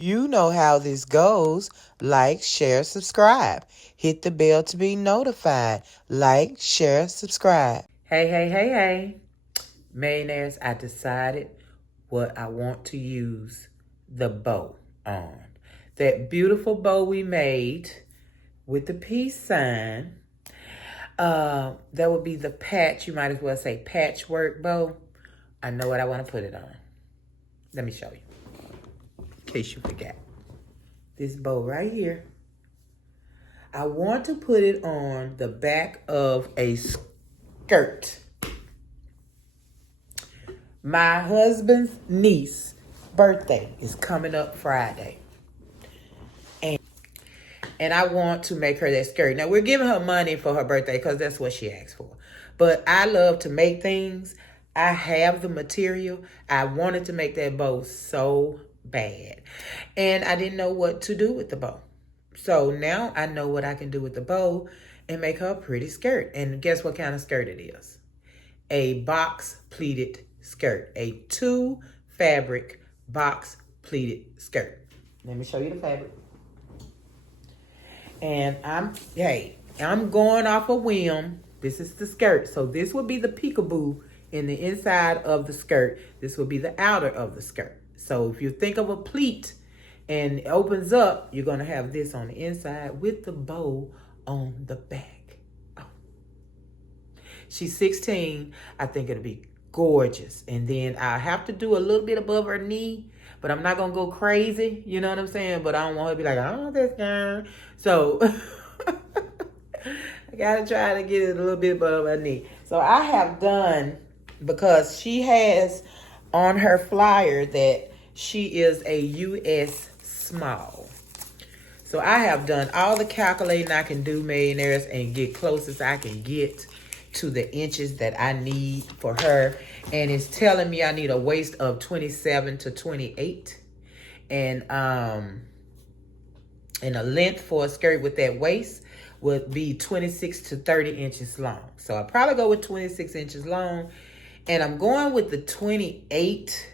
You know how this goes. Like, share, subscribe. Hit the bell to be notified. Like, share, subscribe. Hey. Millionaires, I decided what I want to use the bow on. That beautiful bow we made with the peace sign. That would be the patch. You might as well say patchwork bow. I know what I want to put it on. Let me show you, in case you forgot. This bow right here. I want to put it on the back of a skirt. My husband's niece birthday is coming up Friday. And I want to make her that skirt. Now, we're giving her money for her birthday because that's what she asked for. But I love to make things. I have the material. I wanted to make that bow so bad. And I didn't know what to do with the bow. So now I know what I can do with the bow and make her a pretty skirt. And guess what kind of skirt it is? A box pleated skirt. A 2 fabric box pleated skirt. Let me show you the fabric. And I'm going off a whim. This is the skirt. So this will be the peekaboo in the inside of the skirt. This will be the outer of the skirt. So if you think of a pleat and it opens up, you're going to have this on the inside with the bow on the back. Oh. She's 16. I think it'll be gorgeous. And then I have to do a little bit above her knee, but I'm not going to go crazy. You know what I'm saying? But I don't want her to be like, oh, this guy. So I got to try to get it a little bit above her knee. So I have done, because she has on her flyer that she is a U.S. small. So I have done all the calculating I can do, millionaires, and get close as I can get to the inches that I need for her. And it's telling me I need a waist of 27 to 28. And a length for a skirt with that waist would be 26 to 30 inches long. So I'll probably go with 26 inches long. And I'm going with the 28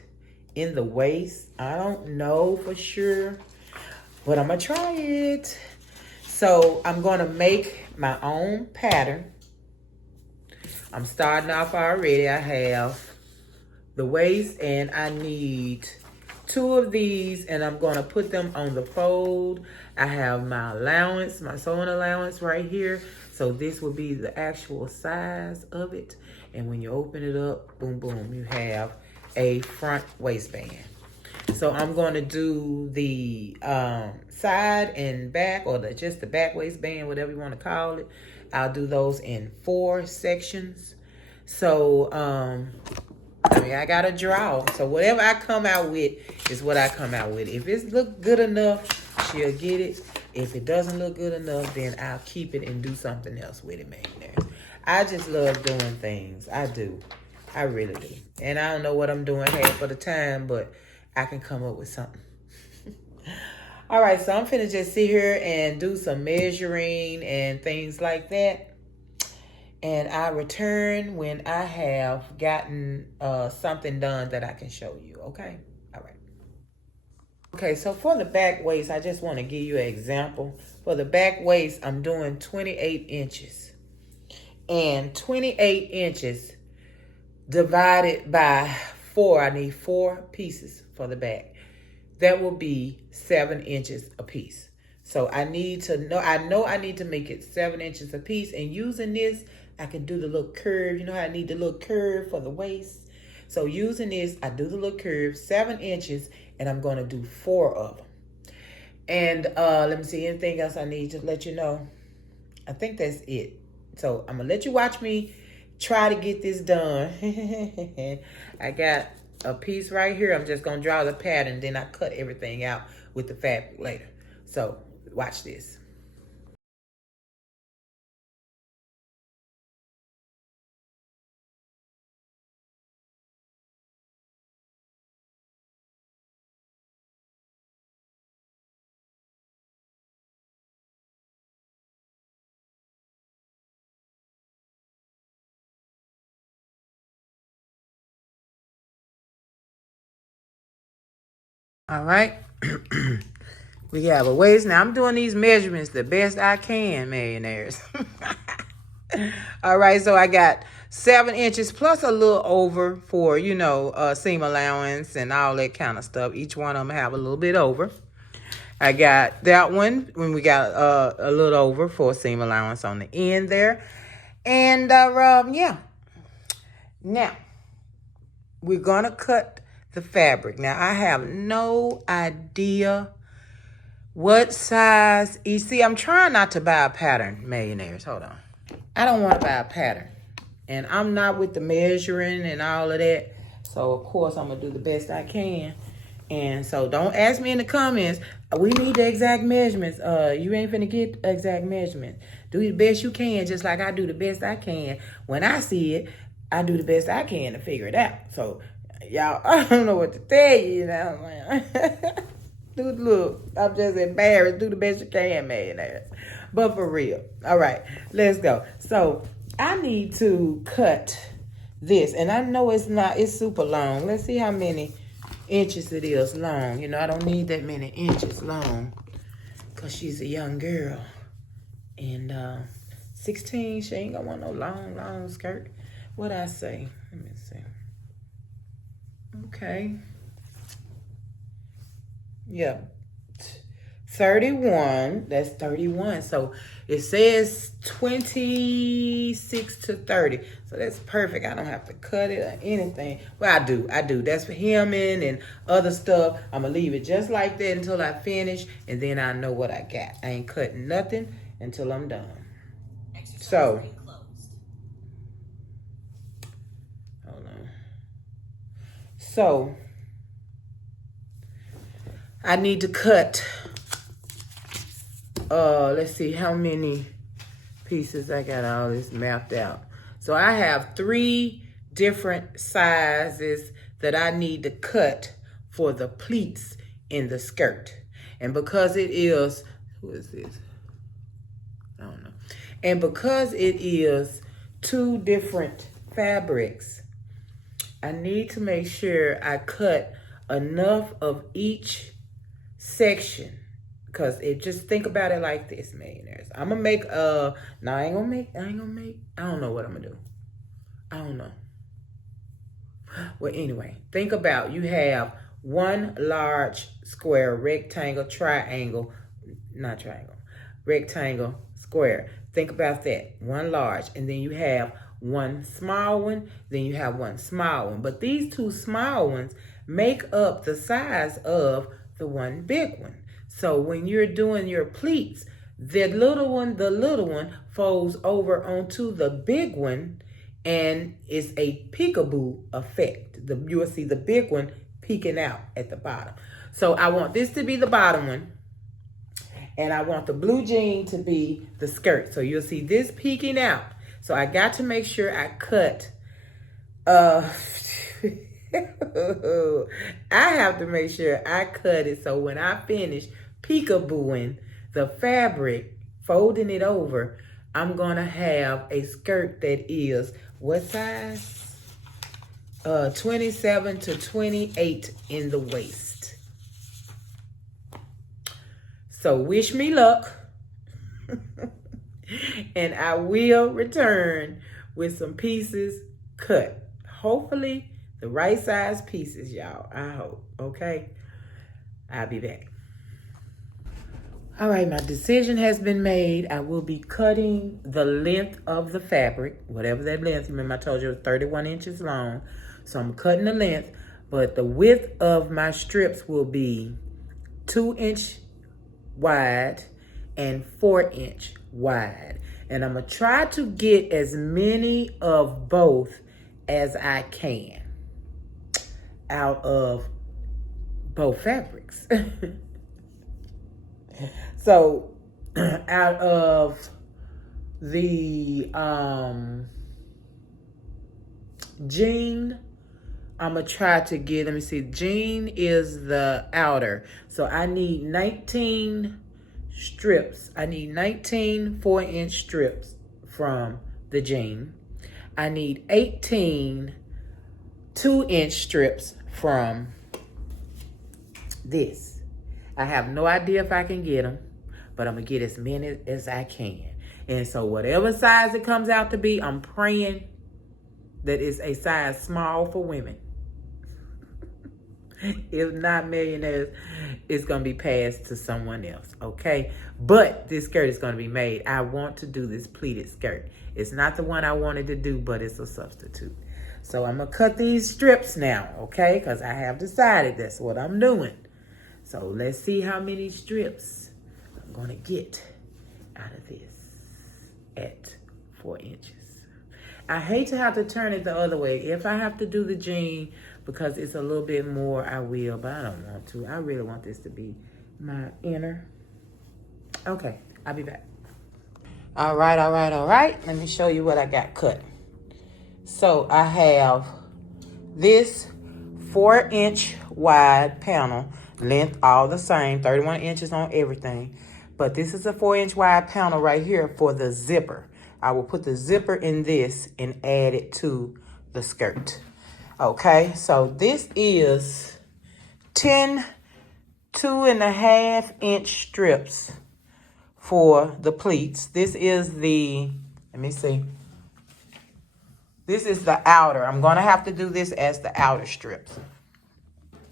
in the waist. I don't know for sure, but I'm going to try it. So I'm going to make my own pattern. I'm starting off already. I have the waist, and I need 2 of these, and I'm going to put them on the fold. I have my allowance, my sewing allowance right here. So this will be the actual size of it. And when you open it up, boom, boom, you have a front waistband. So I'm going to do the side and back, or just the back waistband, whatever you want to call it. I'll do those in 4 sections. So, I got to draw. So whatever I come out with is what I come out with. If it look good enough, she'll get it. If it doesn't look good enough, then I'll keep it and do something else with it, man. I just love doing things. I do. I really do. And I don't know what I'm doing half of the time, but I can come up with something. All right, so I'm finna just sit here and do some measuring and things like that. And I return when I have gotten something done that I can show you, okay? All right. Okay, so for the back waist, I just want to give you an example. For the back waist, I'm doing 28 inches. And 28 inches divided by 4, I need 4 pieces for the back. That will be 7 inches a piece. So I know I need to make it 7 inches a piece. And using this, I can do the little curve. You know how I need the little curve for the waist? So using this, I do the little curve, 7 inches, and I'm going to do 4 of them. And let me see, anything else I need to let you know? I think that's it. So I'm going to let you watch me try to get this done. I got a piece right here. I'm just going to draw the pattern. Then I cut everything out with the fabric later. So watch this. All right. We have a waist. Now I'm doing these measurements the best I can, millionaires. All right, so I got 7 inches plus a little over for, you know, seam allowance and all that kind of stuff. Each one of them have a little bit over. I got that one when we got a little over for seam allowance on the end there. And yeah. Now, we're going to cut the fabric. Now, I have no idea what size. You see, I'm trying not to buy a pattern, millionaires. Hold on. I don't want to buy a pattern. And I'm not with the measuring and all of that. So, of course, I'm going to do the best I can. And so, don't ask me in the comments, we need the exact measurements. You ain't finna get exact measurements. Do the best you can, just like I do the best I can. When I see it, I do the best I can to figure it out. So, y'all, I don't know what to tell you, you know. Look, I'm just embarrassed. Do the best you can, millionaires. But for real. All right, let's go. So I need to cut this. And I know it's super long. Let's see how many inches it is long. You know, I don't need that many inches long because she's a young girl. And 16, she ain't gonna want no long skirt. What'd I say? Let me see. Okay. Yeah. 31. That's 31. So it says 26 to 30. So that's perfect. I don't have to cut it or anything. Well, I do. That's for hemming and other stuff. I'm going to leave it just like that until I finish. And then I know what I got. I ain't cutting nothing until I'm done. So, hold on. So, I need to cut, let's see how many pieces. I got all this mapped out. So I have 3 different sizes that I need to cut for the pleats in the skirt. And because it is, who is this? I don't know. And because it is 2 different fabrics, I need to make sure I cut enough of each section, because it just, think about it like this, millionaires. I'm gonna make I don't know what I'm gonna do. I don't know. Well, anyway, think about, you have 1 large square, rectangle, triangle, not triangle, rectangle, square. Think about that. 1 large, and then you have 1 small one, then you have 1 small one. But these 2 small ones make up the size of the 1 big one. So when you're doing your pleats, the little one folds over onto the big one, and it's a peekaboo effect. You will see the big one peeking out at the bottom. So I want this to be the bottom one, and I want the blue jean to be the skirt. So you'll see this peeking out. So I got to make sure I cut, I have to make sure I cut it so when I finish peekabooing the fabric, folding it over, I'm going to have a skirt that is, what size? 27 to 28 in the waist. So wish me luck. And I will return with some pieces cut. Hopefully the right size pieces, y'all. I hope. Okay? I'll be back. All right, my decision has been made. I will be cutting the length of the fabric, whatever that length. Remember, I told you it was 31 inches long. So I'm cutting the length, but the width of my strips will be 2-inch wide and 4-inch wide. And I'm going to try to get as many of both as I can out of both fabrics. So out of the jean, I'm going to try to get, let me see, jean is the outer. So I need 19 strips. I need 19 4-inch strips from the jean. I need 18 2-inch strips from this. I have no idea if I can get them, but I'm going to get as many as I can. And so whatever size it comes out to be, I'm praying that it's a size small for women. If not millionaires, it's going to be passed to someone else, okay? But this skirt is going to be made. I want to do this pleated skirt. It's not the one I wanted to do, but it's a substitute. So I'm going to cut these strips now, okay? Because I have decided that's what I'm doing. So let's see how many strips I'm going to get out of this at 4 inches. I hate to have to turn it the other way. If I have to do the jean because it's a little bit more, I will, but I don't want to. I really want this to be my inner. Okay, I'll be back. All right. Let me show you what I got cut. So I have this 4-inch wide panel, length all the same, 31 inches on everything. But this is a 4-inch wide panel right here for the zipper. I will put the zipper in this and add it to the skirt. Okay, so this is 10 2.5-inch strips for the pleats. This is the, let me see. This is the outer. I'm going to have to do this as the outer strips.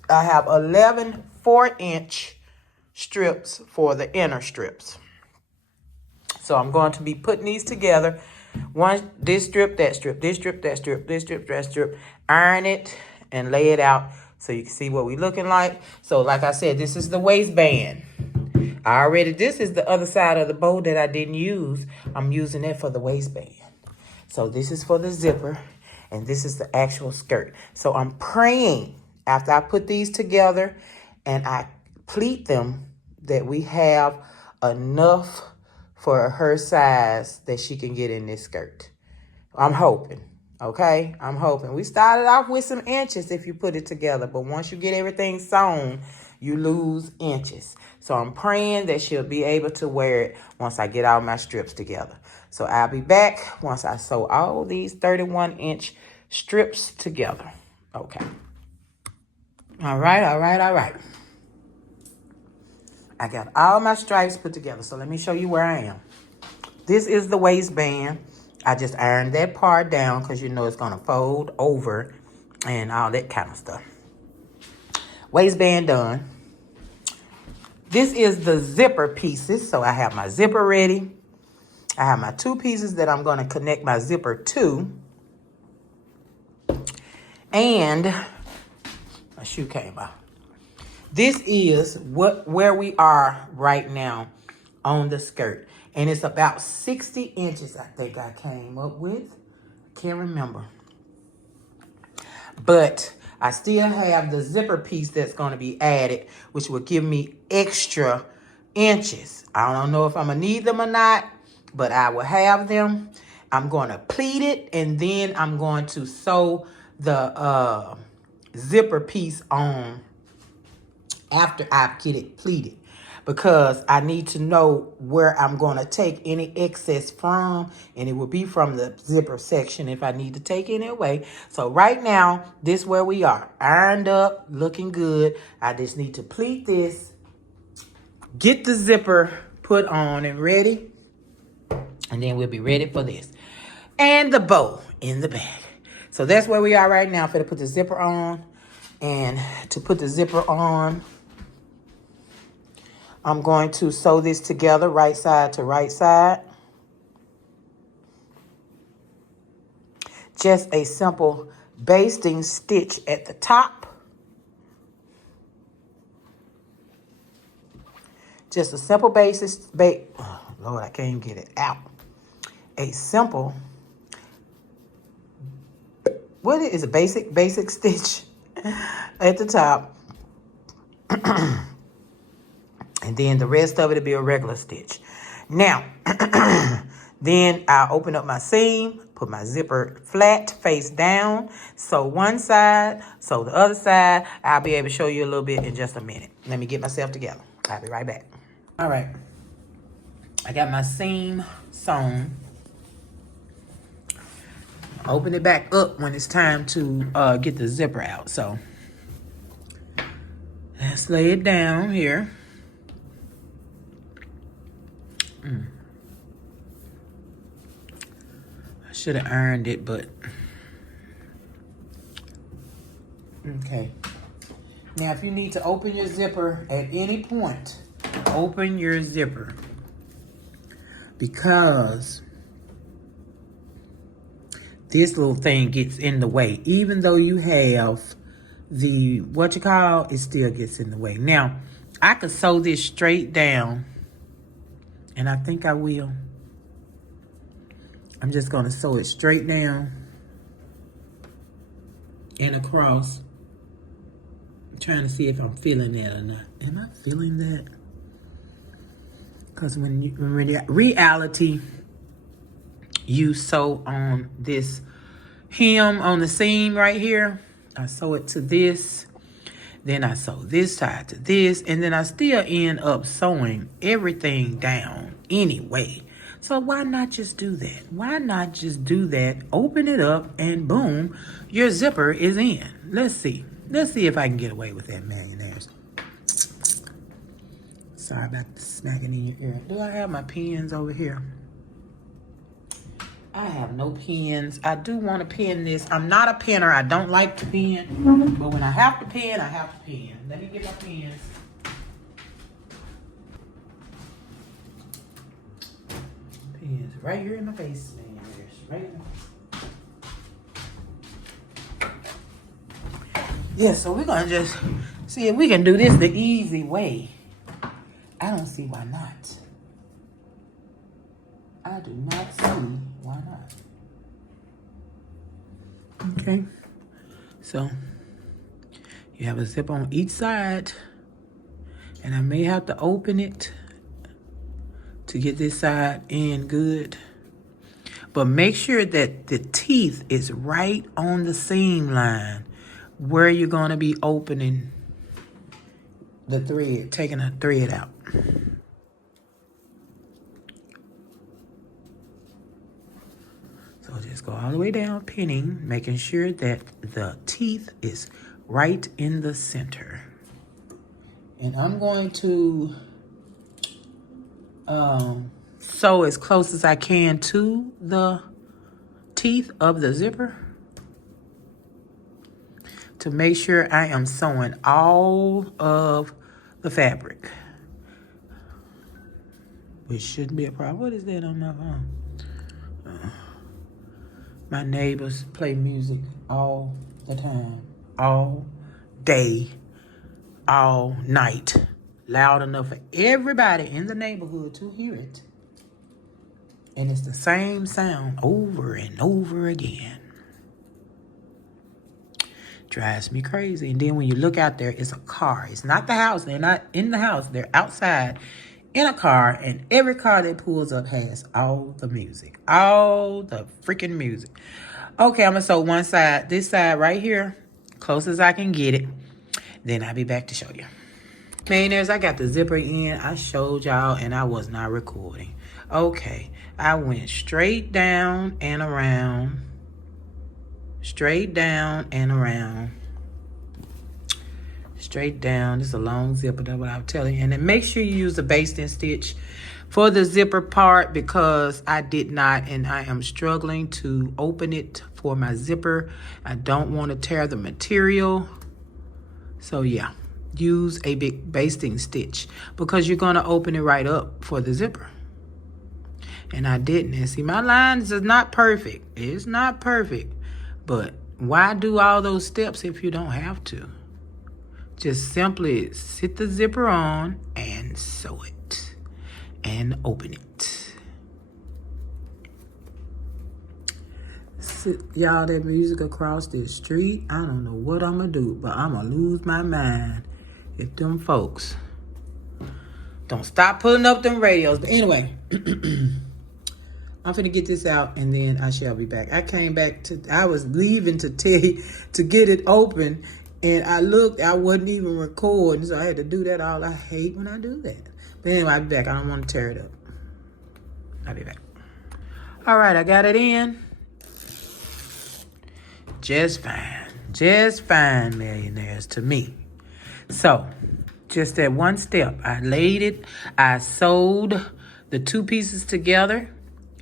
I have 11 4-inch strips for the inner strips. So I'm going to be putting these together. One, this strip, that strip, this strip, that strip, this strip, that strip. Iron it and lay it out so you can see what we're looking like. So like I said, this is the waistband. This is the other side of the bow that I didn't use. I'm using it for the waistband. So this is for the zipper, and this is the actual skirt. So I'm praying after I put these together and I pleat them that we have enough for her size that she can get in this skirt. I'm hoping, okay? I'm hoping. We started off with some inches if you put it together, but once you get everything sewn, you lose inches. So I'm praying that she'll be able to wear it once I get all my strips together. So I'll be back once I sew all these 31-inch strips together. Okay. All right. I got all my stripes put together. So let me show you where I am. This is the waistband. I just ironed that part down because you know it's going to fold over and all that kind of stuff. Waistband done. This is the zipper pieces. So I have my zipper ready. I have my 2 pieces that I'm going to connect my zipper to. And my shoe came off. This is where we are right now on the skirt. And it's about 60 inches, I think I came up with. Can't remember. But I still have the zipper piece that's going to be added, which will give me extra inches. I don't know if I'm going to need them or not, but I will have them. I'm going to pleat it, and then I'm going to sew the zipper piece on after I get it pleated, because I need to know where I'm going to take any excess from, and it will be from the zipper section if I need to take any away. So right now, this is where we are. Ironed up, looking good. I just need to pleat this, get the zipper put on and ready, and then we'll be ready for this. And the bow in the bag. So that's where we are right now. I'm going to put the zipper on, and to put the zipper on, I'm going to sew this together right side to right side. Just a simple basting stitch at the top. Just a simple basis. Oh, Lord, I can't get it out. A simple, what is a basic stitch at the top. And then the rest of it will be a regular stitch. Now, then I'll open up my seam, put my zipper flat, face down, sew one side, sew the other side. I'll be able to show you a little bit in just a minute. Let me get myself together. I'll be right back. All right. I got my seam sewn. Open it back up when it's time to get the zipper out. So let's lay it down here. should have earned it, but okay. Now, if you need to open your zipper at any point, open your zipper, because this little thing gets in the way. Even though you have the, it still gets in the way. Now, I could sew this straight down, and I think I will. I'm just going to sew it straight down and across. I'm trying to see if I'm feeling that or not. Am I feeling that? Because when reality, you sew on this hem on the seam right here. I sew it to this. Then I sew this side to this. And then I still end up sewing everything down anyway. So why not just do that? Why not just do that? Open it up and boom, your zipper is in. Let's see. Let's see if I can get away with that, millionaires. Sorry about the smacking in your ear. Do I have my pens over here? I have no pens. I do want to pen this. I'm not a penner. I don't like to pen. But when I have to pen, I have to pen. Let me get my pens. Pens right here in my face, man. Right in my face. Yeah, so we're going to just see if we can do this the easy way. I don't see why not. I do not see why not. Okay. So, you have a zip on each side. And I may have to open it to get this side in good. But make sure that the teeth is right on the seam line where you're going to be opening the thread, taking a thread out. So just go all the way down, pinning, making sure that the teeth is right in the center. And I'm going to sew as close as I can to the teeth of the zipper to make sure I am sewing all of the fabric, which shouldn't be a problem. What is that on my phone? My neighbors play music all the time, all day, all night, loud enough for everybody in the neighborhood to hear it. And it's the same sound over and over again. Drives me crazy. And then when you look out there, it's a car. It's not the house. They're not in the house. They're outside in a car. And every car that pulls up has all the music. All the freaking music. Okay, I'm going to sew one side. This side right here. Close as I can get it. Then I'll be back to show you. Millionaires, I got the zipper in. I showed y'all and I was not recording. Okay. I went straight down and around. Straight down and around. Straight down. This is a long zipper, that's what I'm telling you. And then make sure you use the basting stitch for the zipper part, because I did not, and I am struggling to open it for my zipper. I don't want to tear the material. So yeah, use a big basting stitch because you're going to open it right up for the zipper. And I didn't. And see, my lines is not perfect. It's not perfect. But why do all those steps if you don't have to? Just simply sit the zipper on and sew it and open it. Sit y'all that music across the street. I don't know what I'm going to do, but I'm going to lose my mind if them folks don't stop pulling up them radios. But anyway, I'm finna get this out and then I shall be back. I was leaving to tell you to get it open, and I looked, I wasn't even recording, so I had to do that all. I hate when I do that. But anyway, I'll be back. I don't want to tear it up. I'll be back. All right, I got it in. Just fine. Just fine, millionaires, to me. So, just that one step. I laid it. I sewed the two pieces together.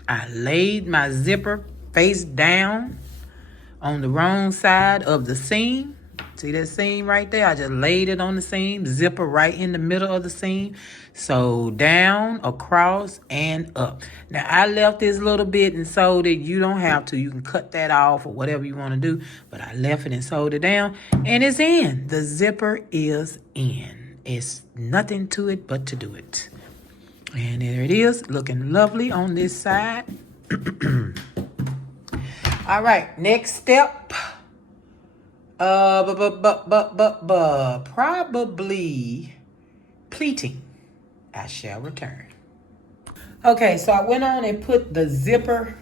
I laid my zipper face down on the wrong side of the seam. See that seam right there? I just laid it on the seam, zipper right in the middle of the seam. So down, across, and up. Now I left this little bit and sewed it. You don't have to. You can cut that off or whatever you want to do. But I left it and sewed it down. And it's in. The zipper is in. It's nothing to it but to do it. And there it is, looking lovely on this side. All right, next step. Probably pleating. I shall return. Okay, so I went on and put the zipper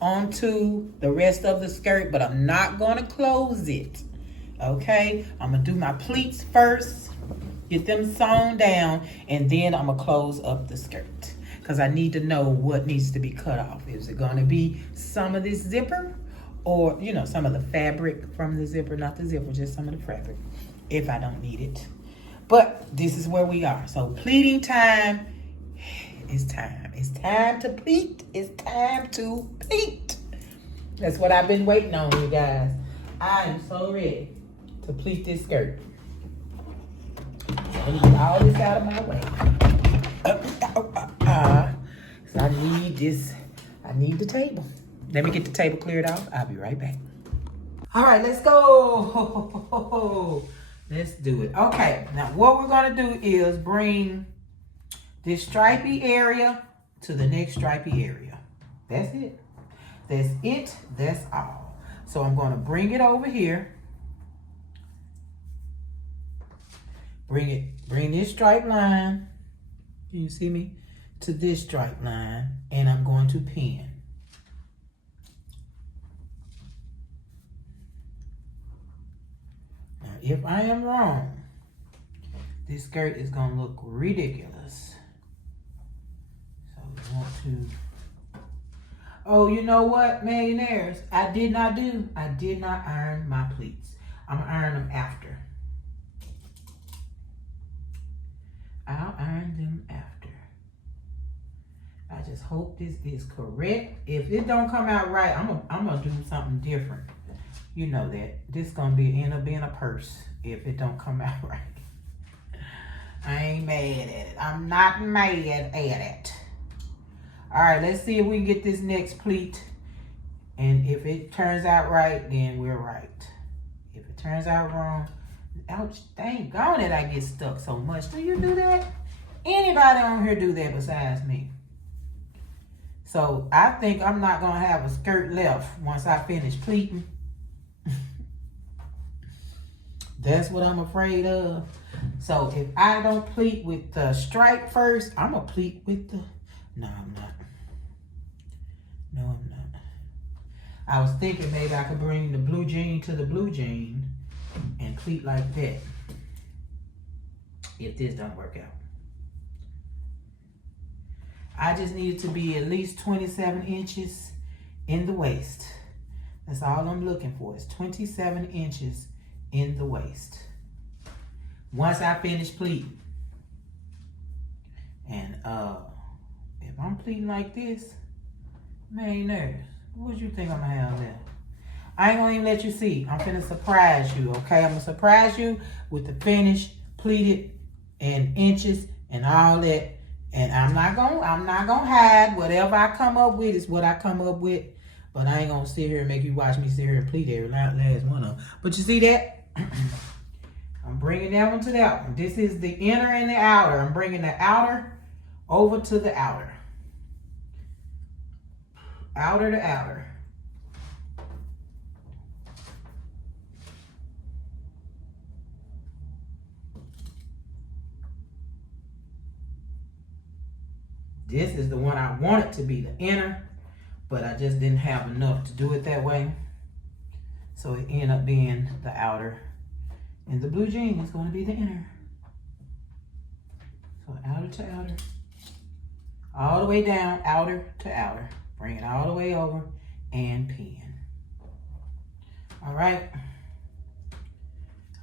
onto the rest of the skirt, but I'm not going to close it. Okay, I'm going to do my pleats first, get them sewn down, and then I'm going to close up the skirt because I need to know what needs to be cut off. Is it going to be some of this zipper or, you know, some of the fabric from the zipper, not the zipper, just some of the fabric if I don't need it. But this is where we are. So pleating time is time. It's time to pleat. It's time to pleat. That's what I've been waiting on, you guys. I am so ready to pleat this skirt. So I need to get all this out of my way. So I need this. I need the table. Let me get the table cleared off. I'll be right back. All right, let's go. Let's do it. Okay, now what we're going to do is bring this stripy area to the next stripy area. That's it. That's it. That's all. So I'm going to bring it over here. Bring this stripe line. Can you see me? To this stripe line. And I'm going to pin. Now, if I am wrong, this skirt is going to look ridiculous. So we want to... Oh, you know what, millionaires? I did not iron my pleats. I'm going to iron them after. I'll iron them after. I just hope this is correct. If it don't come out right, I'm gonna do something different. You know that. This gonna end up being a purse if it don't come out right. I ain't mad at it. I'm not mad at it. All right, let's see if we can get this next pleat. And if it turns out right, then we're right. If it turns out wrong, ouch, dang gone it, I get stuck so much. Do you do that? Anybody on here do that besides me? So I think I'm not gonna have a skirt left once I finish pleating. That's what I'm afraid of. So if I don't pleat with the stripe first, I'm gonna pleat with the, no, I'm not. No, I'm not. I was thinking maybe I could bring the blue jean to the blue jean and pleat like that. If this don't work out. I just need it to be at least 27 inches in the waist. That's all I'm looking for is 27 inches in the waist. Once I finish pleating. And if I'm pleating like this, man, nerves. What you think I'm gonna have there? I ain't gonna even let you see. I'm finna surprise you, okay? I'm gonna surprise you with the finished, pleated, and inches and all that. And I'm not gonna hide. Whatever I come up with is what I come up with. But I ain't gonna sit here and make you watch me sit here and pleat every last one of them. But you see that? I'm bringing that one to that one. This is the inner and the outer. I'm bringing the outer over to the outer. Outer to outer. This is the one I want it to be, the inner, but I just didn't have enough to do it that way. So it ended up being the outer. And the blue jean is going to be the inner. So outer to outer. All the way down, outer to outer. Bring it all the way over and pin. All right.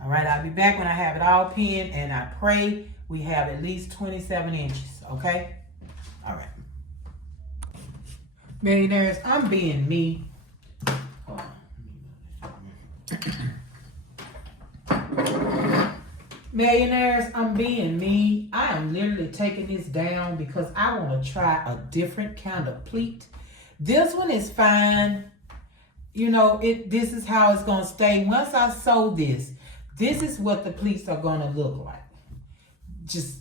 All right, I'll be back when I have it all pinned, and I pray we have at least 27 inches, okay? All right. Millionaires, I'm being me. Millionaires, I'm being me. I am literally taking this down because I want to try a different kind of pleat. This one is fine. You know, this is how it's going to stay. Once I sew this is what the pleats are going to look like. Just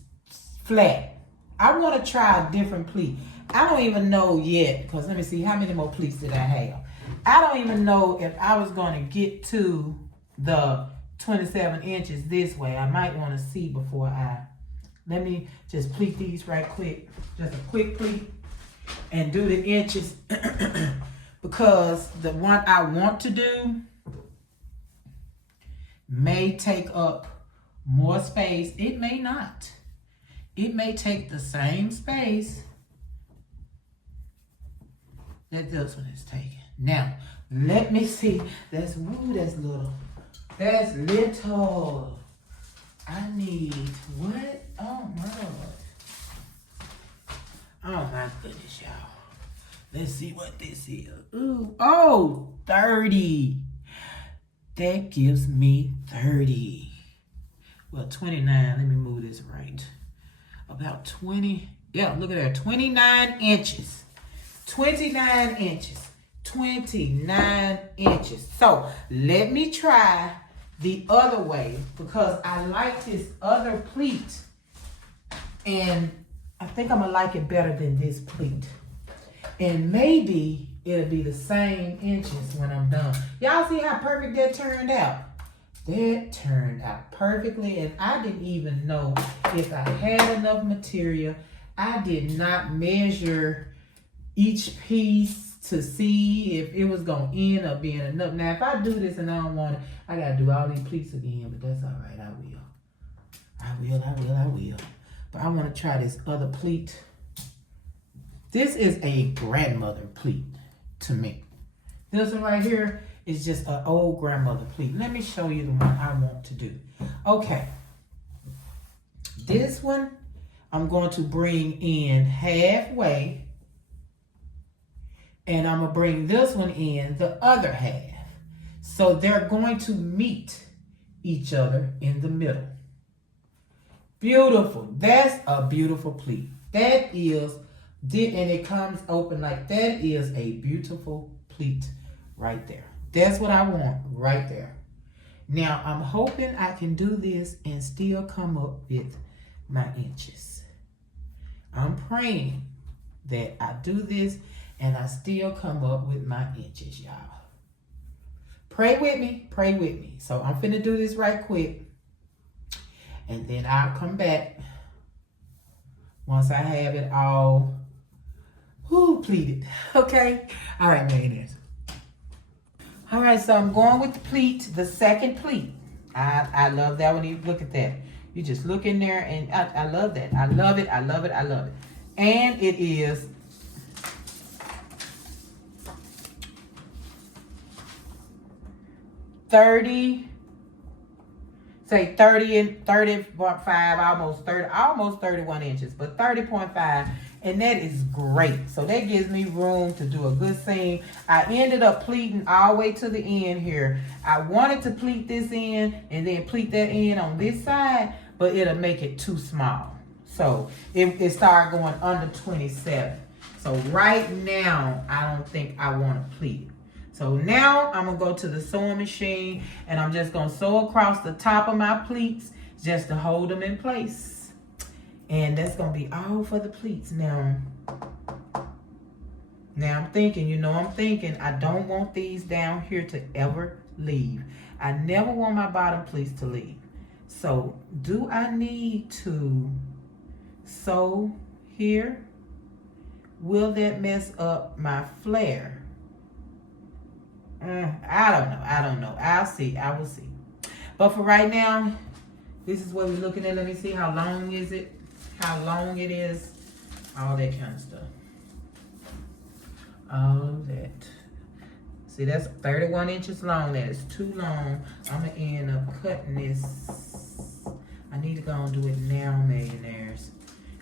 flat. I want to try a different pleat. I don't even know yet, because let me see, how many more pleats did I have? I don't even know if I was going to get to the 27 inches this way. I might want to see before let me just pleat these right quick. Just a quick pleat and do the inches because the one I want to do may take up more space. It may not. It may take the same space that this one is taking. Now, let me see. That's little. That's little. I need what? Oh my Lord. Oh my goodness, y'all. Let's see what this is. Ooh, oh, 30. That gives me 30. Well, 29. Let me move this right. About 20. Yeah, look at that. 29 inches. 29 inches. 29 inches. So let me try the other way because I like this other pleat. And I think I'm going to like it better than this pleat. And maybe it'll be the same inches when I'm done. Y'all see how perfect that turned out? That turned out perfectly, and I didn't even know if I had enough material. I did not measure each piece to see if it was going to end up being enough. Now, if I do this and I don't want it, I got to do all these pleats again, but that's all right. I will. But I want to try this other pleat. This is a grandmother pleat to me. This one right here is just an old grandmother pleat. Let me show you the one I want to do. Okay. This one, I'm going to bring in halfway. And I'm going to bring this one in the other half. So they're going to meet each other in the middle. Beautiful. That's a beautiful pleat. That is, and it comes open like that is a beautiful pleat right there. That's what I want right there. Now, I'm hoping I can do this and still come up with my inches. I'm praying that I do this and I still come up with my inches, y'all. Pray with me. So I'm finna do this right quick. And then I'll come back once I have it all pleated. Okay? All right, millionaires. All right, so I'm going with the pleat, the second pleat. I love that one. You look at that. You just look in there, and I love that. I love it. And it is say 30 and 30.5, almost 31 inches, but 30.5. And that is great. So that gives me room to do a good seam. I ended up pleating all the way to the end here. I wanted to pleat this end and then pleat that end on this side, but it'll make it too small. So it started going under 27. So right now, I don't think I want to pleat it. So now I'm going to go to the sewing machine and I'm just going to sew across the top of my pleats just to hold them in place. And that's going to be all for the pleats. Now I'm thinking, I don't want these down here to ever leave. I never want my bottom pleats to leave. So do I need to sew here? Will that mess up my flare? I don't know. I will see. But for right now, this is what we're looking at. Let me see, how long is it? How long it is? All that kind of stuff. All of that. See, that's 31 inches long. That is too long. I'm going to end up cutting this. I need to go and do it now, millionaires.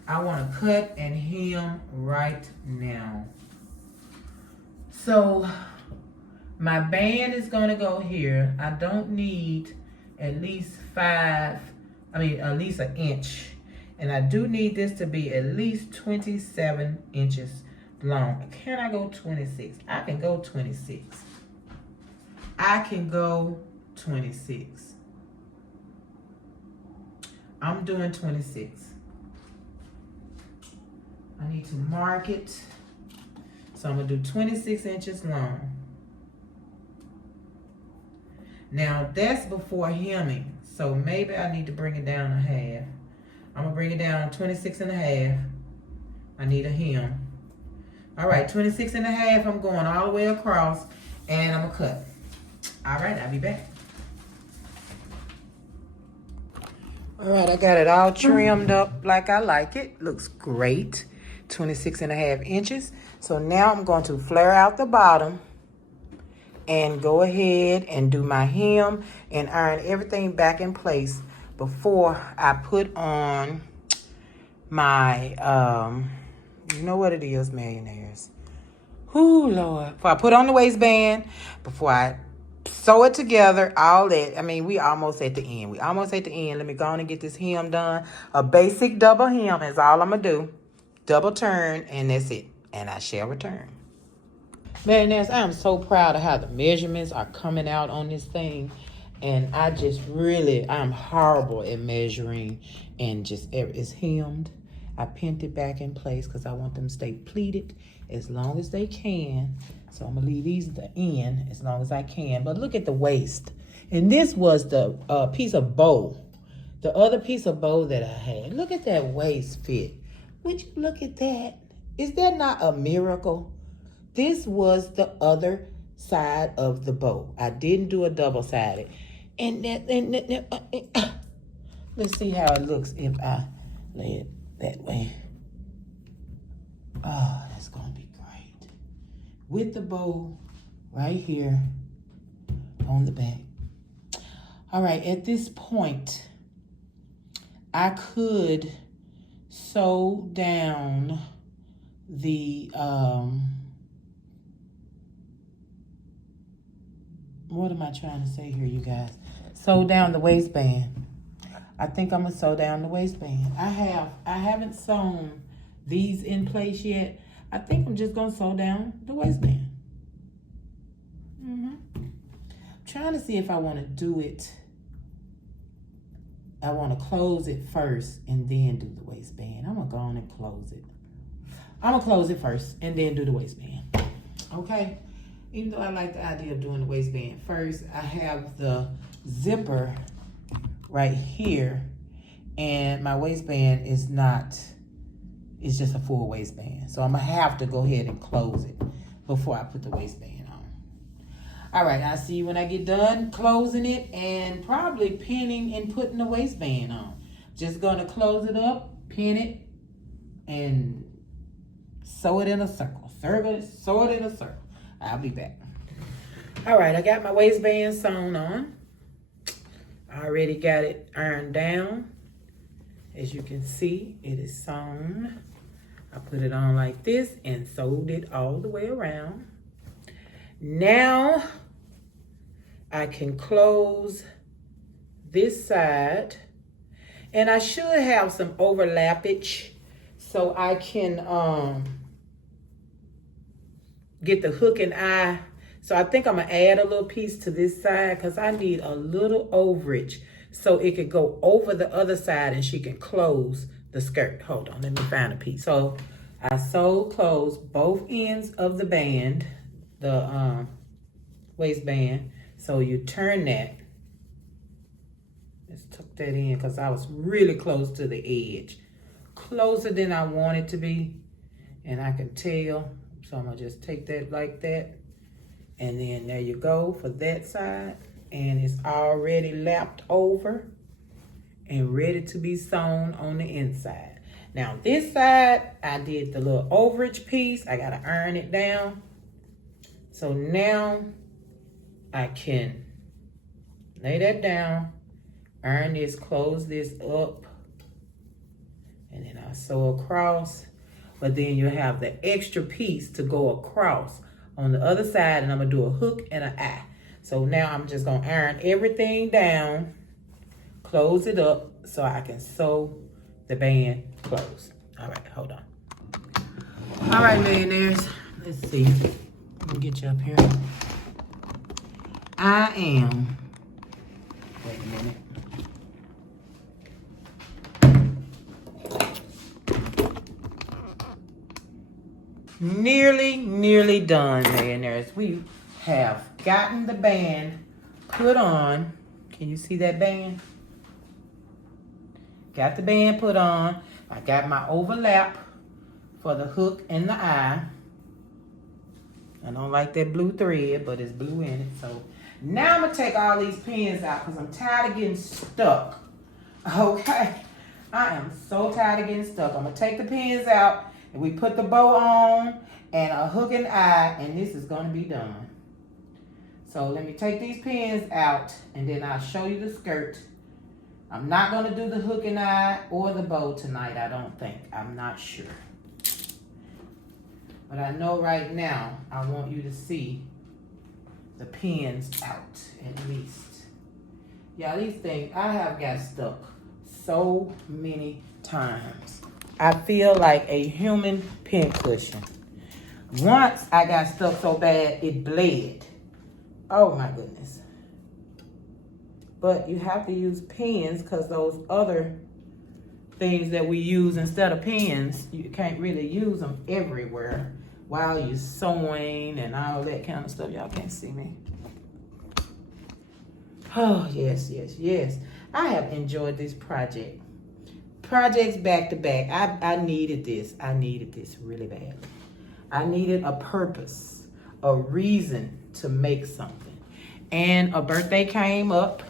I want to cut and hem right now. So my band is going to go here. I don't need at least 5 I mean, at least an inch. And I do need this to be at least 27 inches long. Can I go 26? I can go 26. I can go 26. I'm doing 26. I need to mark it. So I'm gonna do 26 inches long. Now that's before hemming. So maybe I need to bring it down a half. I'm gonna bring it down 26 and a half. I need a hem. All right, 26 and a half, I'm going all the way across and I'm gonna cut. All right, I'll be back. All right, I got it all trimmed up like I like it. Looks great. 26 and a half inches. So now I'm going to flare out the bottom and go ahead and do my hem and iron everything back in place before I put on my, you know what it is, millionaires. Whoo, Lord. Before I put on the waistband, before I sew it together, all that. I mean, we almost at the end. We almost at the end. Let me go on and get this hem done. A basic double hem is all I'm going to do. Double turn, and that's it. And I shall return. Millionaires, I am so proud of how the measurements are coming out on this thing. And I just really, I'm horrible at measuring. And just, it's hemmed. I pinned it back in place because I want them to stay pleated as long as they can. So I'm going to leave these at the end as long as I can. But look at the waist. And this was the piece of bow. The other piece of bow that I had. Look at that waist fit. Would you look at that? Is that not a miracle? This was the other side of the bow. I didn't do a double-sided. And let's see how it looks if I lay it that way. Oh, that's going to be great. With the bow right here on the back. All right, at this point, I could sew down the, what am I trying to say here, you guys? Sew down the waistband. I think I'm gonna sew down the waistband. I haven't sewn these in place yet. I think I'm just gonna sew down the waistband. I'm trying to see if I wanna do it. I wanna close it first and then do the waistband. I'm gonna go on and close it. I'm gonna close it first and then do the waistband. Okay? Even though I like the idea of doing the waistband first, I have the zipper right here, and my waistband is not, it's just a full waistband. So I'm gonna have to go ahead and close it before I put the waistband on. All right, I'll see you when I get done closing it and probably pinning and putting the waistband on. Just gonna close it up, pin it, and sew it in a circle. Sew it in a circle. I'll be back. All right, I got my waistband sewn on. I already got it ironed down. As you can see, it is sewn. I put it on like this and sewed it all the way around. Now, I can close this side. And I should have some overlappage so I can get the hook and eye. So I think I'm gonna add a little piece to this side because I need a little overage so it could go over the other side and she can close the skirt. Hold on, let me find a piece. So I closed both ends of the band, the waistband. So you turn that. Let's tuck that in because I was really close to the edge. Closer than I want it to be. And I can tell. So I'm gonna just take that like that. And then there you go for that side. And it's already lapped over and ready to be sewn on the inside. Now this side, I did the little overage piece. I gotta iron it down. So now I can lay that down, iron this, close this up, and then I sew across. But then you have the extra piece to go across on the other side, and I'm gonna do a hook and an eye. So now I'm just gonna iron everything down, close it up so I can sew the band closed. All right, hold on. All right, millionaires, let's see. Let me get you up here. I am, wait a minute. Nearly done, millionaires. We have gotten the band put on. Can you see that band? Got the band put on. I got my overlap for the hook and the eye. I don't like that blue thread, but it's blue in it. So now I'm gonna take all these pins out because I'm tired of getting stuck. Okay, I am so tired of getting stuck. I'm gonna take the pins out and we put the bow on and a hook and eye, and this is gonna be done. So let me take these pins out and then I'll show you the skirt. I'm not gonna do the hook and eye or the bow tonight, I don't think. I'm not sure. But I know right now, I want you to see the pins out at least. Yeah, these things, I have got stuck so many times. I feel like a human pin cushion. Once I got stuck so bad, it bled. Oh my goodness. But you have to use pins because those other things that we use instead of pins, you can't really use them everywhere while you're sewing and all that kind of stuff. Y'all can't see me. Oh, yes. I have enjoyed this project. Projects back to back. I needed this. I needed this really bad. I needed a purpose, a reason to make something. And a birthday came up.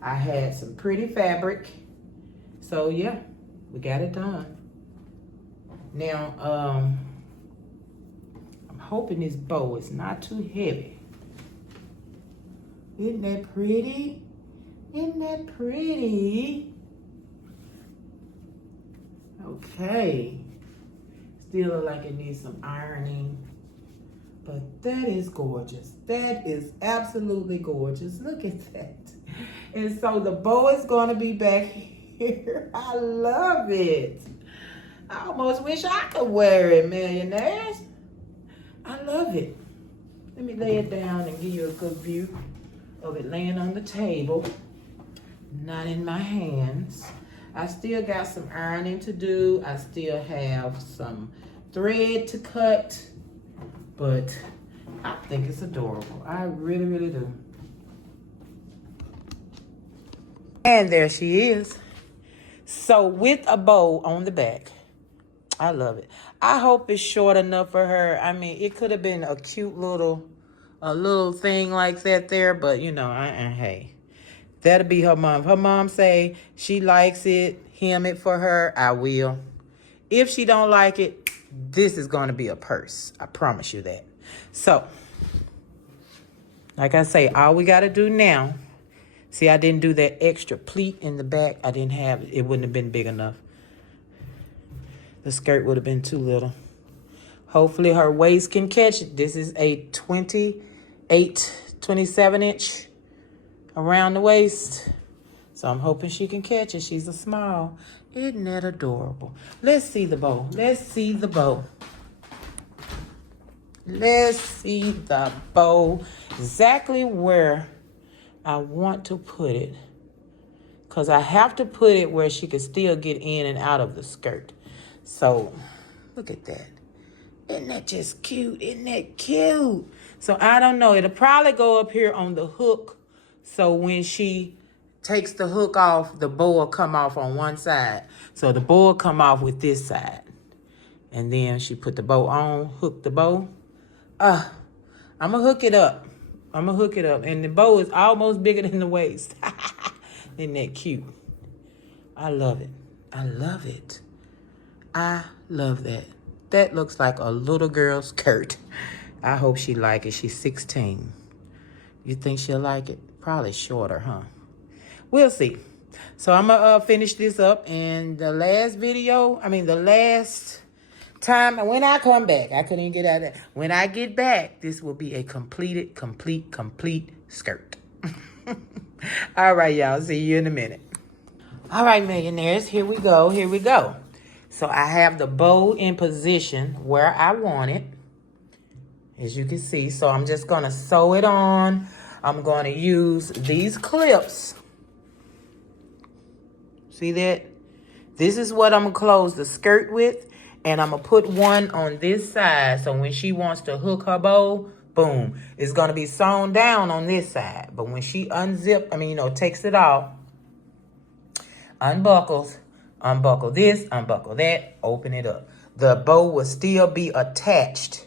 I had some pretty fabric. So yeah, we got it done. Now, I'm hoping this bow is not too heavy. Isn't that pretty? Isn't that pretty? Okay. Still look like it needs some ironing. But that is gorgeous. That is absolutely gorgeous. Look at that. And so the bow is going to be back here. I love it. I almost wish I could wear it, millionaires. I love it. Let me lay it down and give you a good view of it laying on the table, not in my hands. I still got some ironing to do. I still have some thread to cut, but I think it's adorable. I really do. And there she is. So with a bow on the back. I love it. I hope it's short enough for her. I mean, it could have been a cute little thing like that there, but you know, hey, that'll be her mom. Her mom say she likes it, hem it for her, I will. If she don't like it, this is going to be a purse. I promise you that. So, like I say, all we got to do now, see, I didn't do that extra pleat in the back. I didn't have it. It wouldn't have been big enough. The skirt would have been too little. Hopefully her waist can catch it. This is a 27 inch around the waist. So I'm hoping she can catch it. She's a small. Isn't that adorable? Let's see the bow. Let's see the bow. Let's see the bow. Exactly where I want to put it. Because I have to put it where she can still get in and out of the skirt. So, look at that. Isn't that just cute? Isn't that cute? So, I don't know. It'll probably go up here on the hook. So, when she takes the hook off, the bow will come off on one side. So, the bow will come off with this side. And then she put the bow on, hook the bow. I'm going to hook it up. I'm going to hook it up. And the bow is almost bigger than the waist. Isn't that cute? I love it. I love it. I love that. That looks like a little girl's skirt. I hope she like it. She's 16. You think she'll like it? Probably shorter, huh? We'll see. So I'm going to finish this up. And the last time, when I come back, I couldn't even get out of that. When I get back, this will be a complete skirt. All right, y'all. See you in a minute. All right, millionaires, here we go, here we go. So I have the bow in position where I want it, as you can see. So I'm just gonna sew it on. I'm gonna use these clips. See that? This is what I'm gonna close the skirt with, and I'm gonna put one on this side. So when she wants to hook her bow, boom, it's gonna be sewn down on this side. But when she takes it off, unbuckles, unbuckle this, unbuckle that, open it up. The bow will still be attached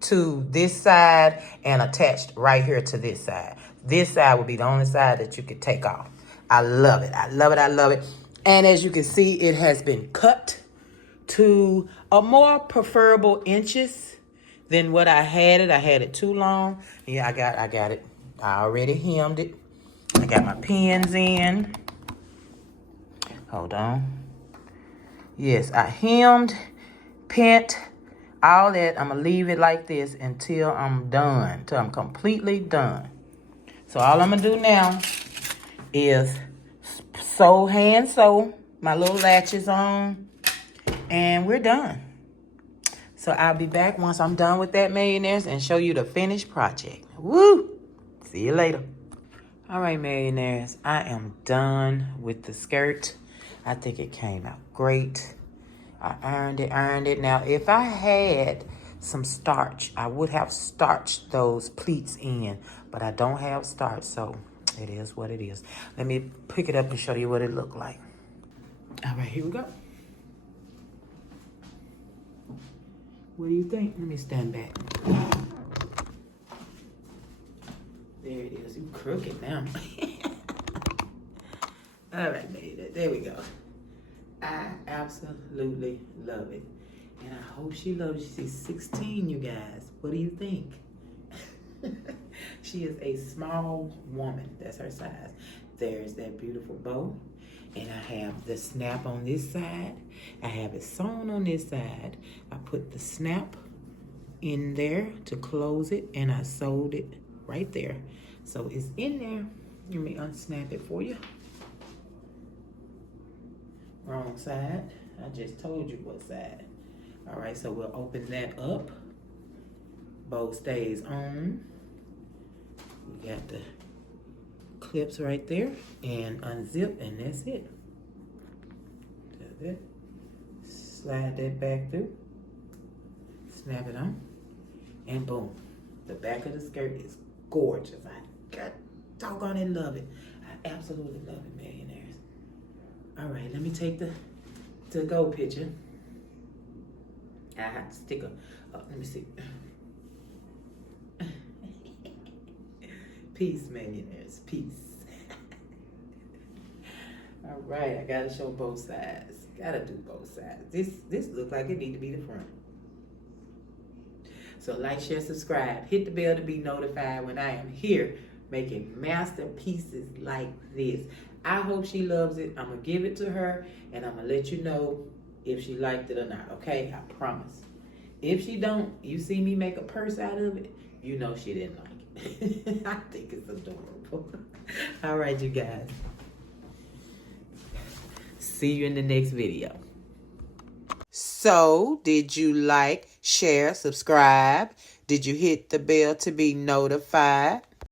to this side and attached right here to this side. This side will be the only side that you could take off. I love it. I love it. I love it. And as you can see, it has been cut to a more preferable inches than what I had it. I had it too long. Yeah, I got it. I already hemmed it. I got my pins in. Hold on. Yes, I hemmed, pent, all that. I'm going to leave it like this until I'm done, until I'm completely done. So all I'm going to do now is hand sew my little latches on, and we're done. So I'll be back once I'm done with that, millionaires, and show you the finished project. Woo! See you later. All right, millionaires, I am done with the skirt. I think it came out great. I ironed it. Now, if I had some starch, I would have starched those pleats in, but I don't have starch, so it is what it is. Let me pick it up and show you what it looked like. All right, here we go. What do you think? Let me stand back. There it is. You crooked now. All right, baby. There we go. I absolutely love it. And I hope she loves it. She's 16, you guys. What do you think? She is a small woman. That's her size. There's that beautiful bow. And I have the snap on this side. I have it sewn on this side. I put the snap in there to close it, and I sewed it right there. So it's in there. Let me unsnap it for you. Wrong side. I just told you what side. All right, so we'll open that up. Bow stays on. We got the clips right there, and unzip, and that's it. That's it. Slide that back through. Snap it on, and boom. The back of the skirt is gorgeous. I got doggone it, love it. I absolutely love it, millionaires. All right, let me take the to-go picture. I have to stick let me see. Peace, millionaires, peace. All right, I gotta show both sides. Gotta do both sides. This looks like it need to be the front. So like, share, subscribe. Hit the bell to be notified when I am here making masterpieces like this. I hope she loves it. I'm going to give it to her, and I'm going to let you know if she liked it or not, okay? I promise. If she don't, you see me make a purse out of it, you know she didn't like it. I think it's adorable. All right, you guys. See you in the next video. So, did you like, share, subscribe? Did you hit the bell to be notified?